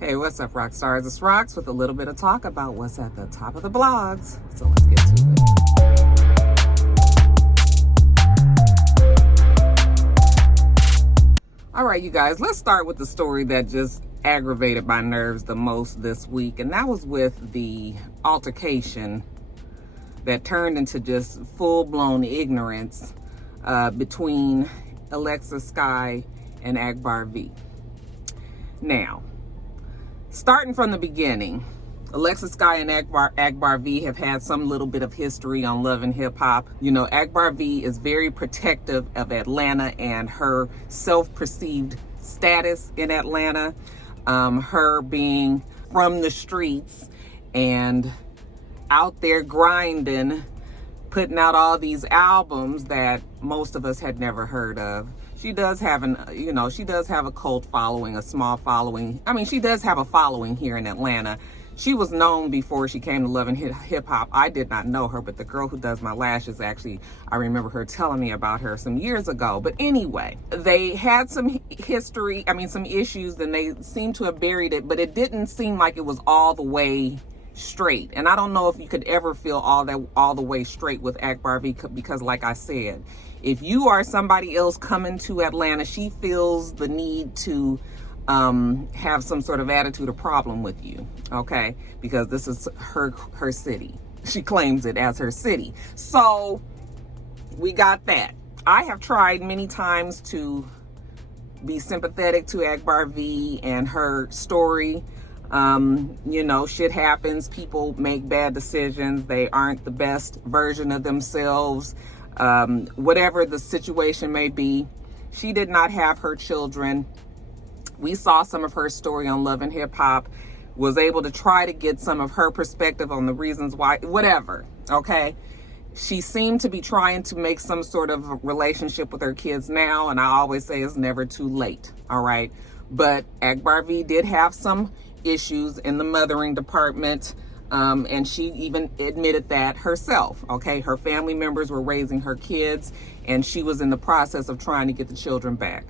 Hey, what's up, rock stars? It's Rox with a little bit of talk about what's at the top of the blogs. So let's get to it. All right, you guys, let's start with the story that just aggravated my nerves the most this week. And that was with the altercation that turned into just full-blown ignorance between AlexisSkyy and AkbarV. Now, starting from the beginning, AlexisSkyy and AkbarV have had some little bit of history on Love and Hip Hop. You know, AkbarV is very protective of Atlanta and her self-perceived status in Atlanta. Her being from the streets and out there grinding, putting out all these albums that most of us had never heard of. She does have she does have a cult following, a small following. I mean, she does have a following here in Atlanta. She was known before she came to Love and Hip Hop. I did not know her, but the girl who does my lashes, actually, I remember her telling me about her some years ago. But anyway, they had some history, some issues, and they seemed to have buried it, but it didn't seem like it was all the way straight. And I don't know if you could ever feel all the way straight with AkbarV, because like I said, if you are somebody else coming to Atlanta, she feels the need to have some sort of attitude or problem with you, okay? Because this is her city. She claims it as her city. So we got that. I have tried many times to be sympathetic to AkbarV and her story. Shit happens. People make bad decisions. They aren't the best version of themselves. Whatever the situation may be, she did not have her children. We saw some of her story on Love and Hip Hop, was able to try to get some of her perspective on the reasons why, whatever, okay? She seemed to be trying to make some sort of relationship with her kids now, and I always say it's never too late, all right? But AkbarV did have some issues in the mothering department, and she even admitted that herself, okay? Her family members were raising her kids, and she was in the process of trying to get the children back.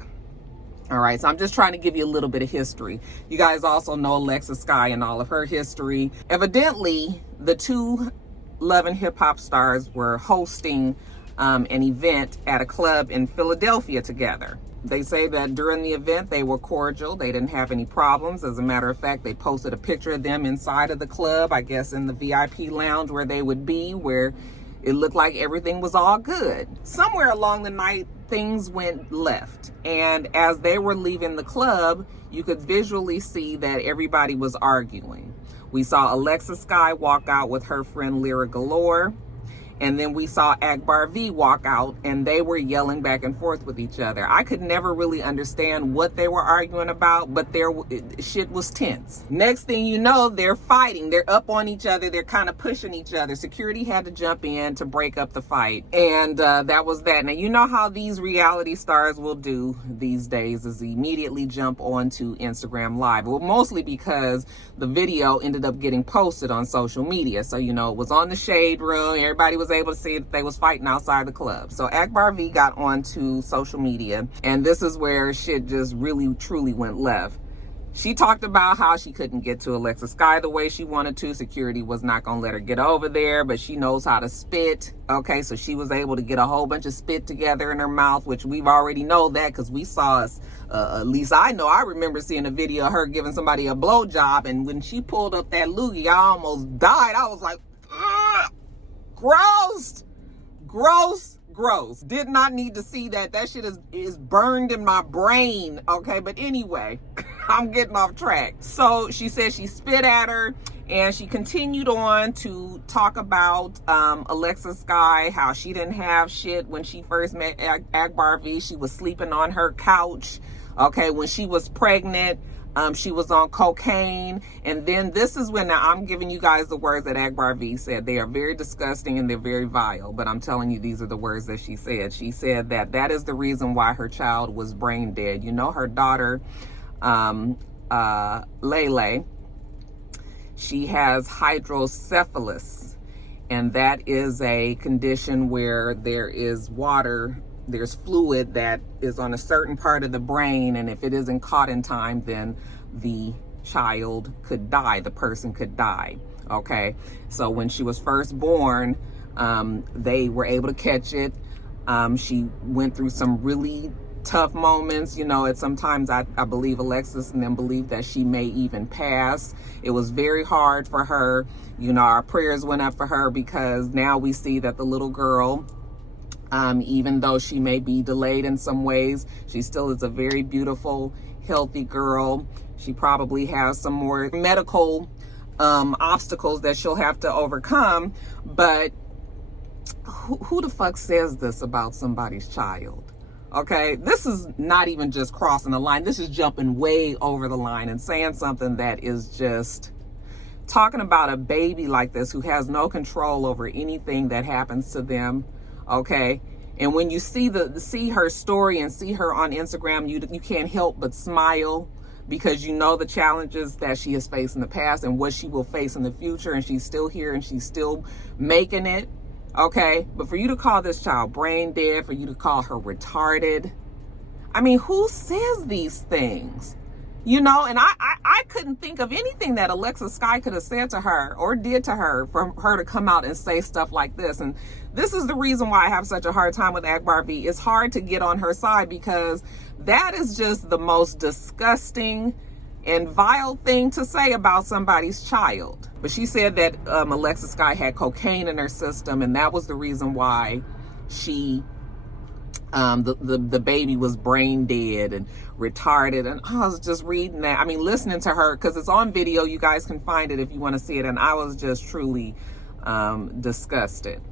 All right, so I'm just trying to give you a little bit of history. You guys also know AlexisSkyy and all of her history. Evidently, the two Love and Hip Hop stars were hosting an event at a club in Philadelphia together. They say that during the event, they were cordial. They didn't have any problems. As a matter of fact, they posted a picture of them inside of the club, I guess in the VIP lounge where they would be, where it looked like everything was all good. Somewhere along the night, things went left. And as they were leaving the club, you could visually see that everybody was arguing. We saw AlexisSkyy walk out with her friend Lyra Galore. And then we saw AkbarV walk out, and they were yelling back and forth with each other. I could never really understand what they were arguing about, but shit was tense. Next thing you know, they're fighting. They're up on each other. They're kind of pushing each other. Security had to jump in to break up the fight. And that was that. Now, you know how these reality stars will do these days is immediately jump onto Instagram Live. Well, mostly because the video ended up getting posted on social media. So, it was on the Shade Room. Everybody was able to see that they was fighting outside the club. So AkbarV got onto social media, and this is where shit just really truly went left. She talked about how she couldn't get to AlexisSkyy the way she wanted to. Security was not going to let her get over there, but she knows how to spit. Okay, so she was able to get a whole bunch of spit together in her mouth, which we've already know that because we saw us, at least I remember seeing a video of her giving somebody a blowjob, and when she pulled up that loogie, I almost died. I was like, ugh. Gross. Did not need to see that. That shit is burned in my brain. Okay, but anyway, I'm getting off track. So she said she spit at her, and she continued on to talk about AlexisSkyy, how she didn't have shit when she first met AkbarV. She was sleeping on her couch. Okay, when she was pregnant, she was on cocaine. And then this is when, now I'm giving you guys the words that AkbarV said. They are very disgusting and they're very vile, but I'm telling you, these are the words that she said. She said that is the reason why her child was brain dead. Her daughter, Lele, she has hydrocephalus, and that is a condition where there is water, there's fluid that is on a certain part of the brain, and if it isn't caught in time, then the child could die, the person could die. Okay, so when she was first born, they were able to catch it. She went through some really tough moments, you know. At sometimes I believe Alexis and them believed that she may even pass. It was very hard for her. You know, our prayers went up for her, because now we see that the little girl, even though she may be delayed in some ways, she still is a very beautiful, healthy girl. She probably has some more medical obstacles that she'll have to overcome, but who the fuck says this about somebody's child? Okay, this is not even just crossing the line. This is jumping way over the line and saying something that is just talking about a baby like this who has no control over anything that happens to them. Okay, and when you see her story and see her on Instagram, you can't help but smile, because you know the challenges that she has faced in the past and what she will face in the future, and she's still here and she's still making it. Okay, but for you to call this child brain dead, for you to call her retarded, I mean, who says these things? You know, and I couldn't think of anything that AlexisSkyy could have said to her or did to her for her to come out and say stuff like this. And this is the reason why I have such a hard time with AkbarV. It's hard to get on her side, because that is just the most disgusting and vile thing to say about somebody's child. But she said that AlexisSkyy had cocaine in her system, and that was the reason why she the baby was brain dead and retarded. And I was just reading that, I mean, listening to her, because it's on video, you guys can find it if you want to see it, and I was just truly disgusted.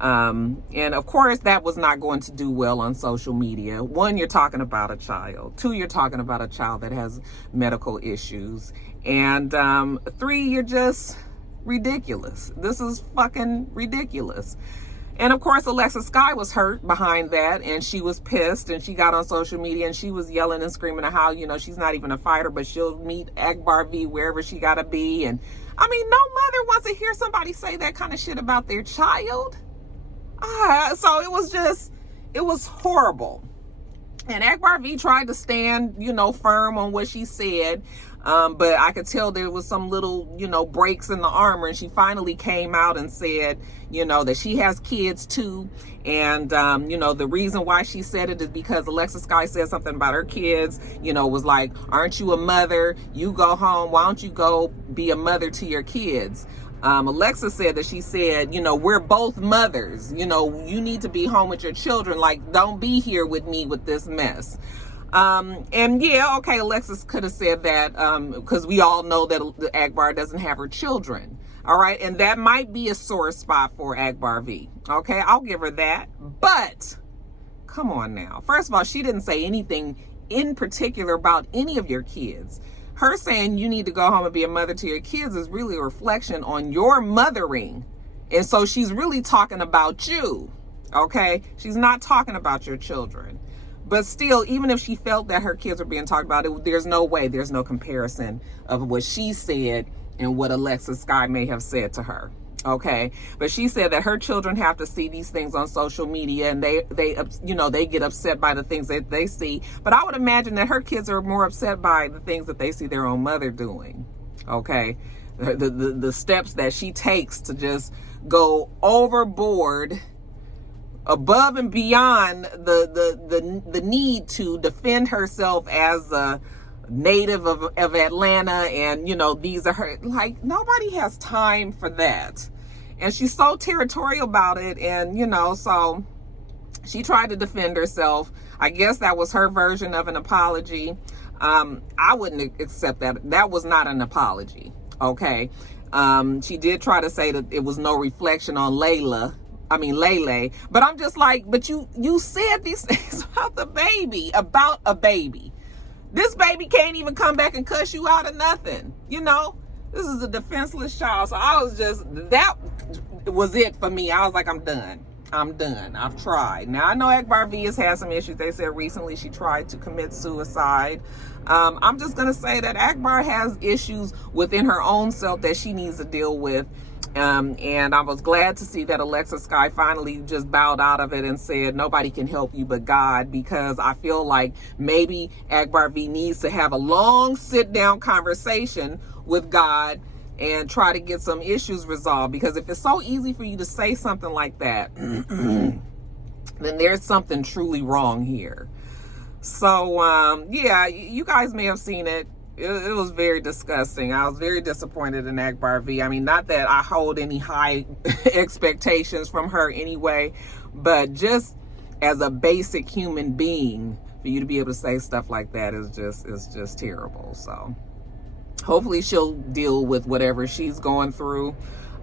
And of course that was not going to do well on social media. One, you're talking about a child. Two, you're talking about a child that has medical issues. And three, you're just ridiculous. This is fucking ridiculous. And of course, AlexisSkyy was hurt behind that, and she was pissed, and she got on social media and she was yelling and screaming at how, you know, she's not even a fighter, but she'll meet AkbarV wherever she gotta be. And I mean, no mother wants to hear somebody say that kind of shit about their child. So it was horrible. And AkbarV tried to stand, you know, firm on what she said. But I could tell there was some little, you know, breaks in the armor, and she finally came out and said, you know, that she has kids too. And, you know, the reason why she said it is because AlexisSkyy said something about her kids, you know, was like, aren't you a mother? You go home. Why don't you go be a mother to your kids? Alexis said that she said, you know, we're both mothers. You know, you need to be home with your children. Like, don't be here with me with this mess. And yeah, okay, Alexis could have said that, because we all know that Akbar doesn't have her children. All right. And that might be a sore spot for AkbarV. Okay. I'll give her that. But come on now. First of all, she didn't say anything in particular about any of your kids. Her saying you need to go home and be a mother to your kids is really a reflection on your mothering. And so she's really talking about you. Okay. She's not talking about your children. But still, even if she felt that her kids were being talked about, there's no way, there's no comparison of what she said and what AlexisSkyy may have said to her. Okay. But she said that her children have to see these things on social media, and they you know, they get upset by the things that they see. But I would imagine that her kids are more upset by the things that they see their own mother doing. Okay. The steps that she takes to just go overboard, above and beyond the need to defend herself as a native of Atlanta. And, you know, these are her, like, nobody has time for that. And she's so territorial about it. And, you know, so she tried to defend herself. I guess that was her version of an apology. I wouldn't accept that. That was not an apology. Okay. She did try to say that it was no reflection on Lele. But I'm just like, but you said these things about about a baby. This baby can't even come back and cuss you out of nothing. You know, this is a defenseless child. So I was just, that was it for me. I was like, I'm done. I've tried. Now I know AkbarV has had some issues. They said recently she tried to commit suicide. I'm just going to say that Akbar has issues within her own self that she needs to deal with. And I was glad to see that AlexisSkyy finally just bowed out of it and said, nobody can help you but God, because I feel like maybe AkbarV needs to have a long sit-down conversation with God and try to get some issues resolved. Because if it's so easy for you to say something like that, then there's something truly wrong here. So, yeah, you guys may have seen it. It was very disgusting. I was very disappointed in AkbarV. I mean, not that I hold any high expectations from her anyway, but just as a basic human being, for you to be able to say stuff like that is just terrible. So hopefully she'll deal with whatever she's going through.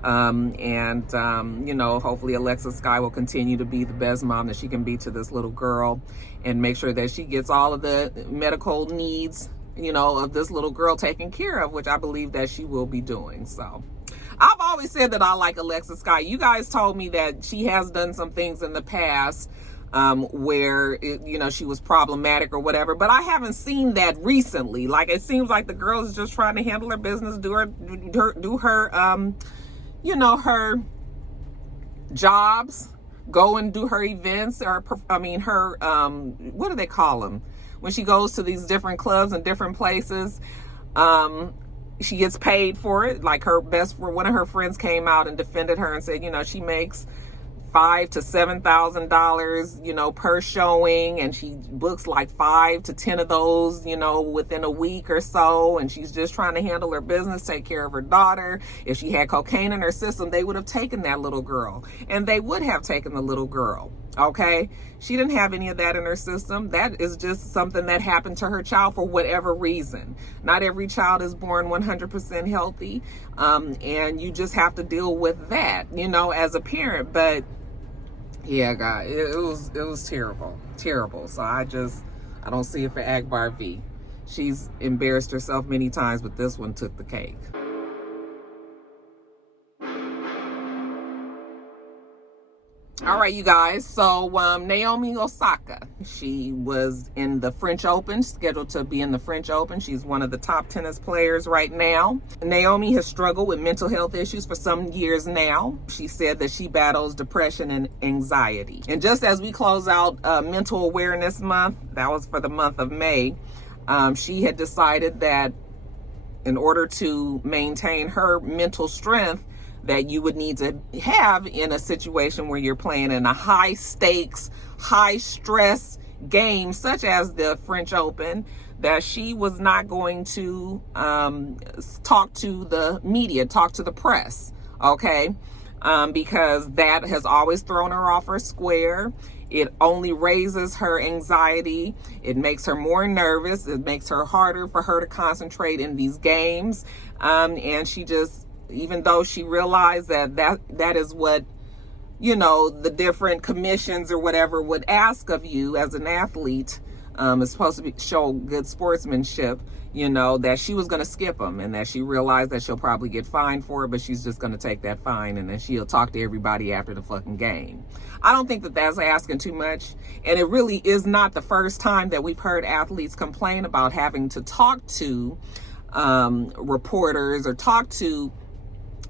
You know, hopefully AlexisSkyy will continue to be the best mom that she can be to this little girl, and make sure that she gets all of the medical needs, you know, of this little girl taken care of, which I believe that she will be doing. So I've always said that I like AlexisSkyy. You guys told me that she has done some things in the past where you know, she was problematic or whatever, but I haven't seen that recently. Like, it seems like the girl is just trying to handle her business, do her you know, her jobs, go and do her events, or her what do they call them when she goes to these different clubs and different places? She gets paid for it. Like, one of her friends came out and defended her and said, you know, she makes $5,000 to $7,000, you know, per showing, and she books like 5 to 10 of those, you know, within a week or so, and she's just trying to handle her business, take care of her daughter. If she had cocaine in her system, they would have taken that little girl, and they would have taken the little girl. Okay, she didn't have any of that in her system. That is just something that happened to her child for whatever reason. Not every child is born 100% healthy, and you just have to deal with that, you know, as a parent. But yeah, God, it was terrible. So I don't see it for AkbarV. She's embarrassed herself many times, but this one took the cake. All right, you guys. So Naomi Osaka, she was in the French Open, scheduled to be in the French Open. She's one of the top tennis players right now. Naomi has struggled with mental health issues for some years now. She said that she battles depression and anxiety. And just as we close out Mental Awareness Month, that was for the month of May, she had decided that in order to maintain her mental strength, that you would need to have in a situation where you're playing in a high stakes, high stress game, such as the French Open, that she was not going to talk to the media, talk to the press, okay? Because that has always thrown her off her square. It only raises her anxiety. It makes her more nervous. It makes her harder for her to concentrate in these games. And she just, even though she realized that is what, you know, the different commissions or whatever would ask of you as an athlete, is supposed to show good sportsmanship, you know, that she was going to skip them, and that she realized that she'll probably get fined for it, but she's just going to take that fine, and then she'll talk to everybody after the fucking game. I don't think that that's asking too much, and it really is not the first time that we've heard athletes complain about having to talk to reporters or talk to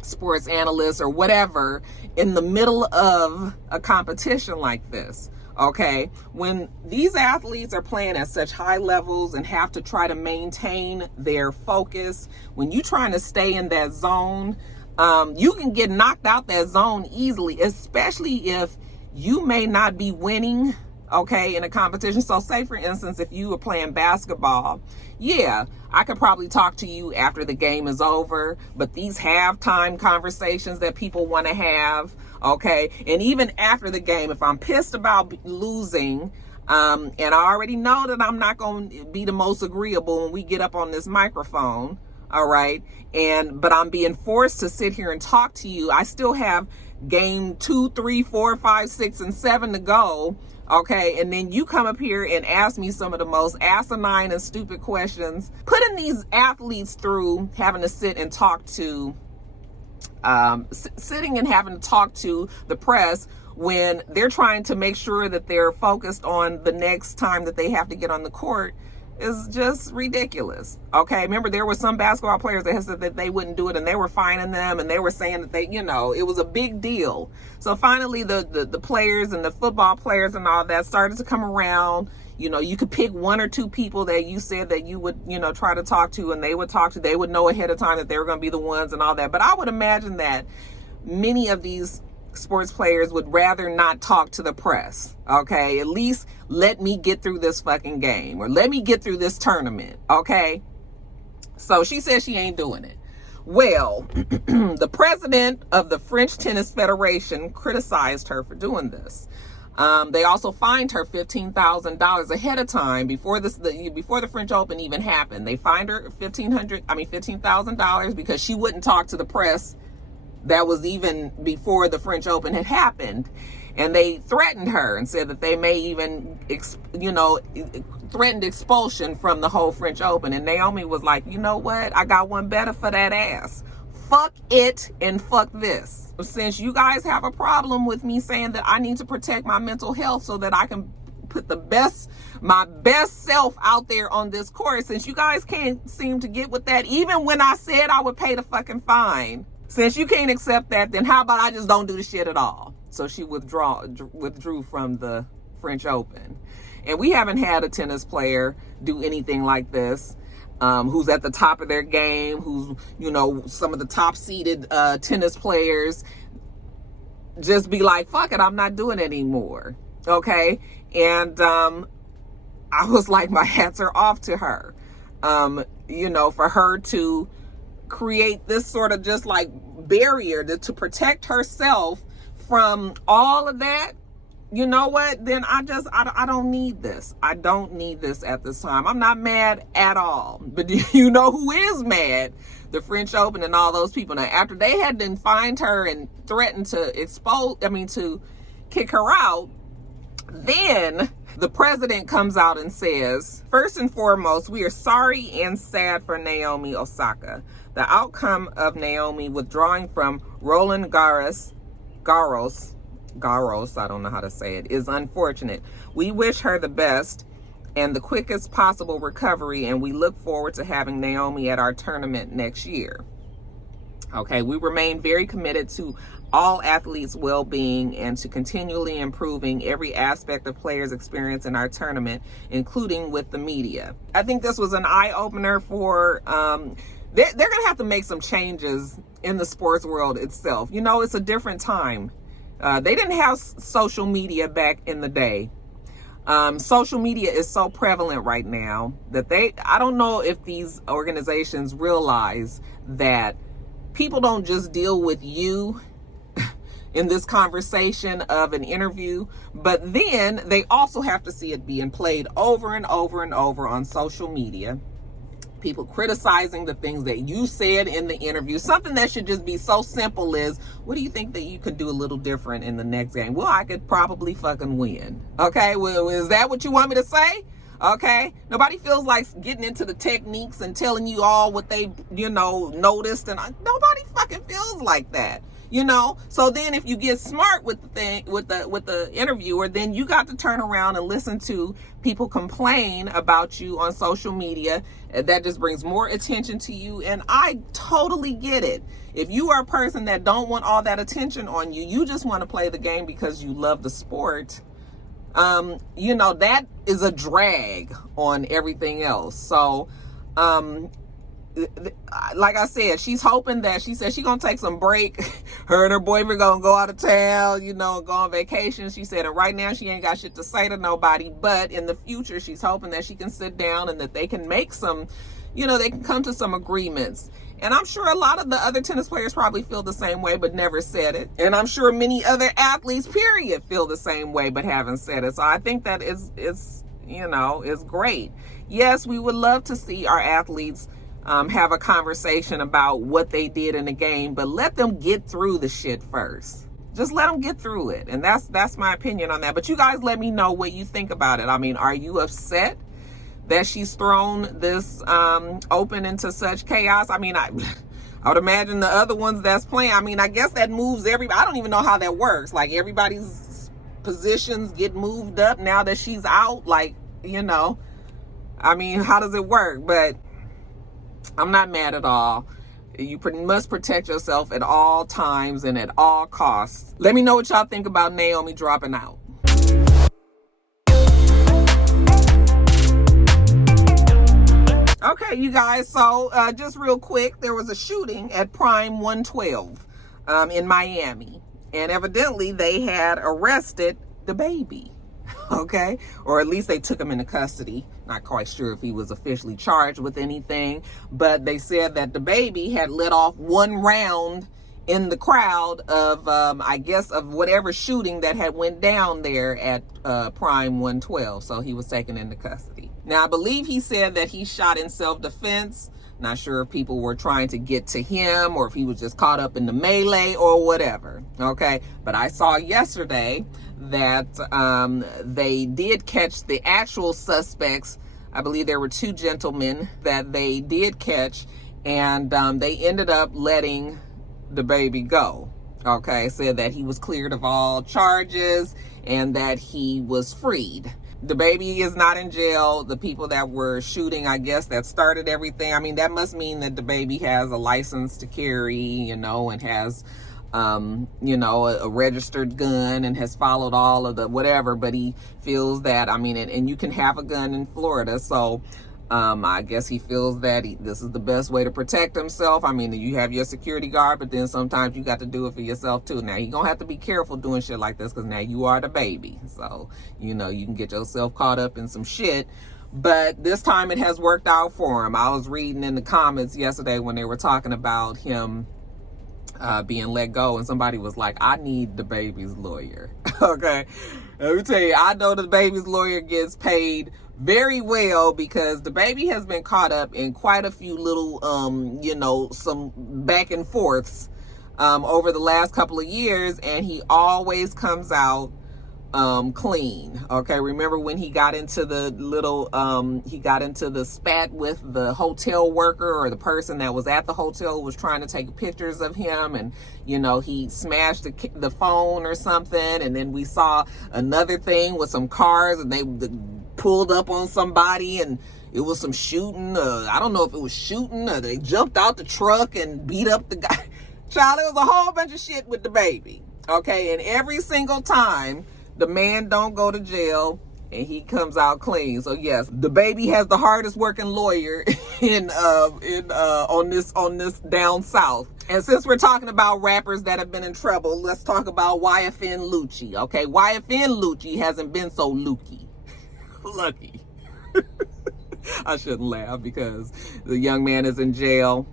sports analysts or whatever in the middle of a competition like this. Okay, when these athletes are playing at such high levels and have to try to maintain their focus, when you're trying to stay in that zone, you can get knocked out that zone easily, especially if you may not be winning, okay, in a competition. So say, for instance, if you were playing basketball, yeah, I could probably talk to you after the game is over, but these halftime conversations that people want to have, okay, and even after the game, if I'm pissed about losing, and I already know that I'm not going to be the most agreeable when we get up on this microphone, all right, but I'm being forced to sit here and talk to you. I still have game 2, 3, 4, 5, 6, and 7 to go. Okay, and then you come up here and ask me some of the most asinine and stupid questions, putting these athletes through having to sit and talk to, sitting and having to talk to the press when they're trying to make sure that they're focused on the next time that they have to get on the court. is just ridiculous. Okay, remember there were some basketball players that had said that they wouldn't do it, and they were fining them, and they were saying that they, you know, it was a big deal. So finally the players and the football players and all that started to come around. You know, you could pick one or two people that you said that you would, you know, try to talk to, and they would talk to. They would know ahead of time that they were going to be the ones and all that. But I would imagine that many of these sports players would rather not talk to the press. Okay, at least let me get through this fucking game, or let me get through this tournament. Okay, so she says she ain't doing it. Well, the president of the French Tennis Federation criticized her for doing this. They also fined her $15,000 ahead of time before the French Open even happened. They fined her $15,000 because she wouldn't talk to the press. That was even before the French Open had happened. And they threatened her and said that they may even, threatened expulsion from the whole French Open. And Naomi was like, you know what? I got one better for that ass. Fuck it and fuck this. Since you guys have a problem with me saying that I need to protect my mental health so that I can put my best self out there on this court, since you guys can't seem to get with that, even when I said I would pay the fucking fine, since you can't accept that, then how about I just don't do the shit at all? So she withdrew from the French Open. And we haven't had a tennis player do anything like this, who's at the top of their game, who's, you know, some of the top seeded tennis players just be like, fuck it, I'm not doing it anymore. Okay. And I was like, my hats are off to her. For her to create this sort of just like barrier to protect herself from all of that. You know what? Then I don't need this. I don't need this at this time. I'm not mad at all. But you know who is mad? The French Open and all those people. Now, after they had been fined her and threatened to kick her out, then the president comes out and says, first and foremost, we are sorry and sad for Naomi Osaka. The outcome of Naomi withdrawing from Roland Garros, I don't know how to say it, is unfortunate. We wish her the best and the quickest possible recovery, and we look forward to having Naomi at our tournament next year. Okay, we remain very committed to all athletes' well-being and to continually improving every aspect of players' experience in our tournament, including with the media. I think this was an eye-opener for, they're going to have to make some changes in the sports world itself. You know, it's a different time. They didn't have social media back in the day. Social media is so prevalent right now that I don't know if these organizations realize that people don't just deal with you in this conversation of an interview, but then they also have to see it being played over and over and over on social media. People criticizing the things that you said in the interview. Something that should just be so simple as, what do you think that you could do a little different in the next game? Well, I could probably fucking win. Okay, well, is that what you want me to say? Okay, nobody feels like getting into the techniques and telling you all what they, noticed, and nobody fucking feels like that. So then if you get smart with the interviewer, then you got to turn around and listen to people complain about you on social media. That just brings more attention to you. And I totally get it. If you are a person that don't want all that attention on you, you just want to play the game because you love the sport. That is a drag on everything else. So, like I said, she's hoping that, she said she's gonna take some break. Her and her boyfriend gonna go out of town, go on vacation. She said, and right now she ain't got shit to say to nobody, but in the future she's hoping that she can sit down and that they can make some, they can come to some agreements. And I'm sure a lot of the other tennis players probably feel the same way but never said it. And I'm sure many other athletes, period, feel the same way but haven't said it. So I think that it's great. Yes, we would love to see our athletes have a conversation about what they did in the game, but let them get through the shit first. Just let them get through it. And that's my opinion on that. But you guys let me know what you think about it. I mean, are you upset that she's thrown this Open into such chaos? I mean, I would imagine the other ones that's playing, I guess that moves everybody. I don't even know how that works. Like, everybody's positions get moved up now that she's out. Like, I mean, how does it work? But I'm not mad at all. You must protect yourself at all times and at all costs. Let me know what y'all think about Naomi dropping out. Okay, you guys, so just real quick, there was a shooting at Prime 112 in Miami. And evidently they had arrested DaBaby. Okay, or at least they took him into custody. Not quite sure if he was officially charged with anything, but they said that DaBaby had let off one round in the crowd of I guess of whatever shooting that had went down there at Prime 112. So he was taken into custody. Now I believe he said that he shot in self-defense. Not sure if people were trying to get to him or if he was just caught up in the melee or whatever. Okay, but I saw yesterday that they did catch the actual suspects. I believe there were 2 gentlemen that they did catch, and they ended up letting DaBaby go. Okay, said that he was cleared of all charges and that he was freed. DaBaby is not in jail. The people that were shooting, I guess, that started everything, I mean, that must mean that DaBaby has a license to carry, you know, and has you know, a registered gun and has followed all of the whatever, but he feels that, I mean, and you can have a gun in Florida, so I guess he feels that this is the best way to protect himself. I mean, you have your security guard, but then sometimes you got to do it for yourself too. Now you're gonna have to be careful doing shit like this, because now you are DaBaby, so you know you can get yourself caught up in some shit. But this time it has worked out for him. I was reading in the comments yesterday when they were talking about him being let go, and somebody was like, I need DaBaby's lawyer. Okay, let me tell you, I know DaBaby's lawyer gets paid very well, because DaBaby has been caught up in quite a few little you know, some back and forths over the last couple of years, and he always comes out clean. Okay, remember when he got into the little he got into the spat with the hotel worker, or the person that was at the hotel was trying to take pictures of him, and you know, he smashed the phone or something, and then we saw another thing with some cars, and they pulled up on somebody, and it was some shooting. I don't know if it was shooting or they jumped out the truck and beat up the guy. Child, it was a whole bunch of shit with DaBaby. Okay, and every single time the man don't go to jail and he comes out clean. So yes, DaBaby has the hardest working lawyer on this down south. And since we're talking about rappers that have been in trouble, let's talk about YFN Lucci. Okay, YFN Lucci hasn't been so lucky. I shouldn't laugh because the young man is in jail.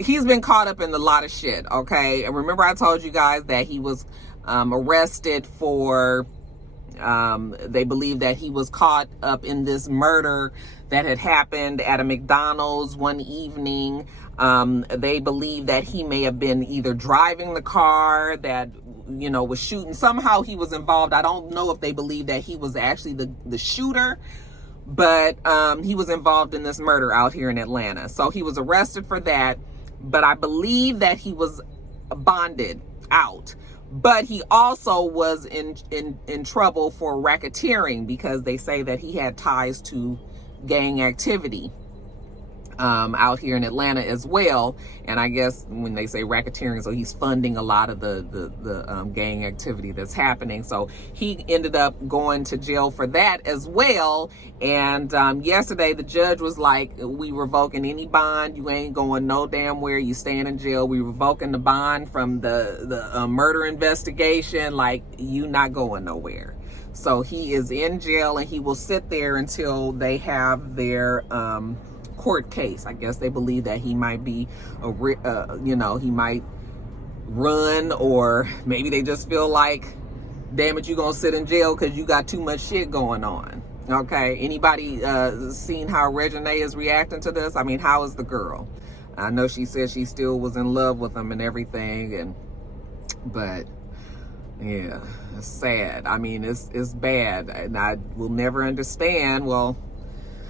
He's been caught up in a lot of shit, okay? And remember I told you guys that he was arrested for, they believe that he was caught up in this murder that had happened at a McDonald's one evening. They believe that he may have been either driving the car that, you know, was shooting. Somehow he was involved. I don't know if they believe that he was actually the shooter, but he was involved in this murder out here in Atlanta. So he was arrested for that, but I believe that he was bonded out. But he also was in trouble for racketeering, because they say that he had ties to gang activity out here in Atlanta as well. And I guess when they say racketeering, so he's funding a lot of the gang activity that's happening. So he ended up going to jail for that as well. And yesterday the judge was like, we revoking any bond. You ain't going no damn where. You staying in jail. We revoking the bond from the murder investigation. Like, you not going nowhere. So he is in jail, and he will sit there until they have their court case. I guess they believe that he might be you know, he might run, or maybe they just feel like, damn it, you gonna sit in jail because you got too much shit going on. Okay, anybody seen how Regina is reacting to this? I mean, how is the girl? I know she said she still was in love with him and everything, but yeah, it's sad. I mean, it's bad, and I will never understand. Well,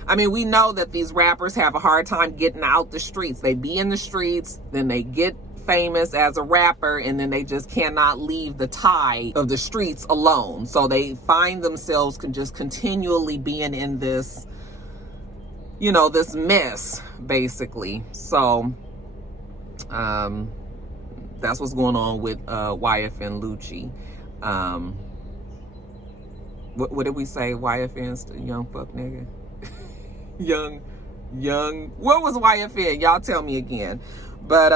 I mean, we know that these rappers have a hard time getting out the streets. They be in the streets, then they get famous as a rapper, and then they just cannot leave the tie of the streets alone. So they find themselves just continually being in this, you know, this mess, basically. So that's what's going on with YFN Lucci. What did we say? YFN's the young fuck nigga. young. What was YFN? Y'all tell me again. But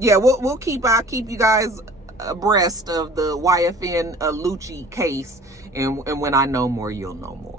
yeah, I'll keep you guys abreast of the YFN Lucci case, and when I know more, you'll know more.